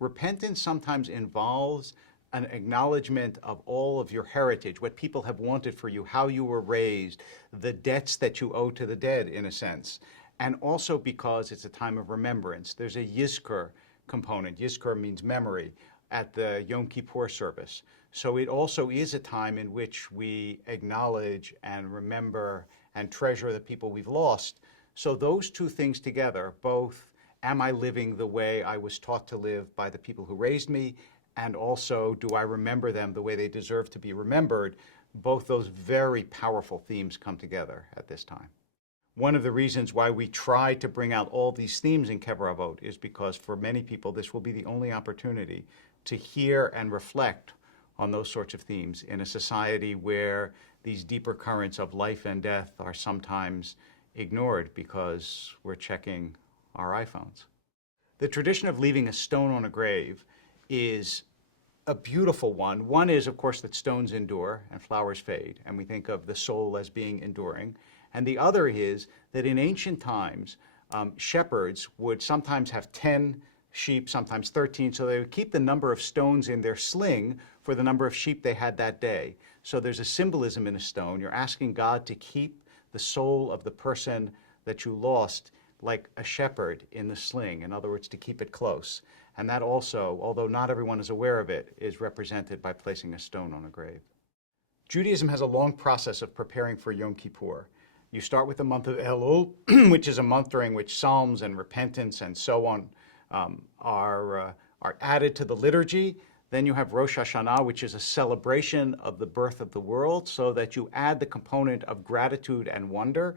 repentance sometimes involves an acknowledgement of all of your heritage, what people have wanted for you, how you were raised, the debts that you owe to the dead, in a sense. And also because it's a time of remembrance. There's a Yizkor component. Yizkor means memory at the Yom Kippur service. So it also is a time in which we acknowledge and remember and treasure the people we've lost. So those two things together, both am I living the way I was taught to live by the people who raised me, and also do I remember them the way they deserve to be remembered, both those very powerful themes come together at this time. One of the reasons why we try to bring out all these themes in Kever Avot is because for many people this will be the only opportunity to hear and reflect on those sorts of themes in a society where these deeper currents of life and death are sometimes ignored because we're checking our iPhones. The tradition of leaving a stone on a grave is a beautiful one. One is, of course, that stones endure and flowers fade, and we think of the soul as being enduring. And the other is that in ancient times, shepherds would sometimes have 10 sheep, sometimes 13, so they would keep the number of stones in their sling for the number of sheep they had that day. So there's a symbolism in a stone. You're asking God to keep the soul of the person that you lost like a shepherd in the sling, in other words, to keep it close. And that also, although not everyone is aware of it, is represented by placing a stone on a grave. Judaism has a long process of preparing for Yom Kippur. You start with the month of Elul, which is a month during which psalms and repentance and so on are added to the liturgy. Then you have Rosh Hashanah, which is a celebration of the birth of the world, so that you add the component of gratitude and wonder.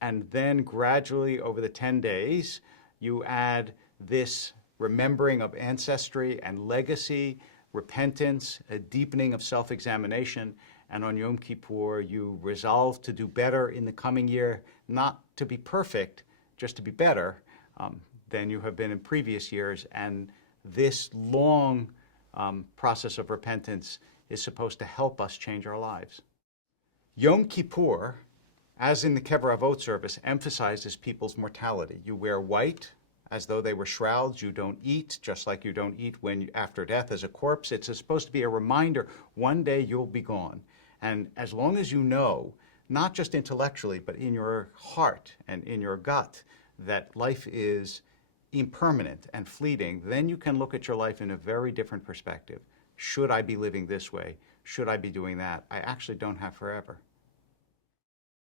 And then gradually over the 10 days, you add this remembering of ancestry and legacy, repentance, a deepening of self-examination. And on Yom Kippur, you resolve to do better in the coming year, not to be perfect, just to be better than you have been in previous years. And this long process of repentance is supposed to help us change our lives. Yom Kippur, as in the Kever Avot service, emphasizes people's mortality. You wear white as though they were shrouds. You don't eat, just like you don't eat after death as a corpse. It's supposed to be a reminder, one day you'll be gone. And as long as you know, not just intellectually, but in your heart and in your gut, that life is impermanent and fleeting, then you can look at your life in a very different perspective. Should I be living this way? Should I be doing that? I actually don't have forever.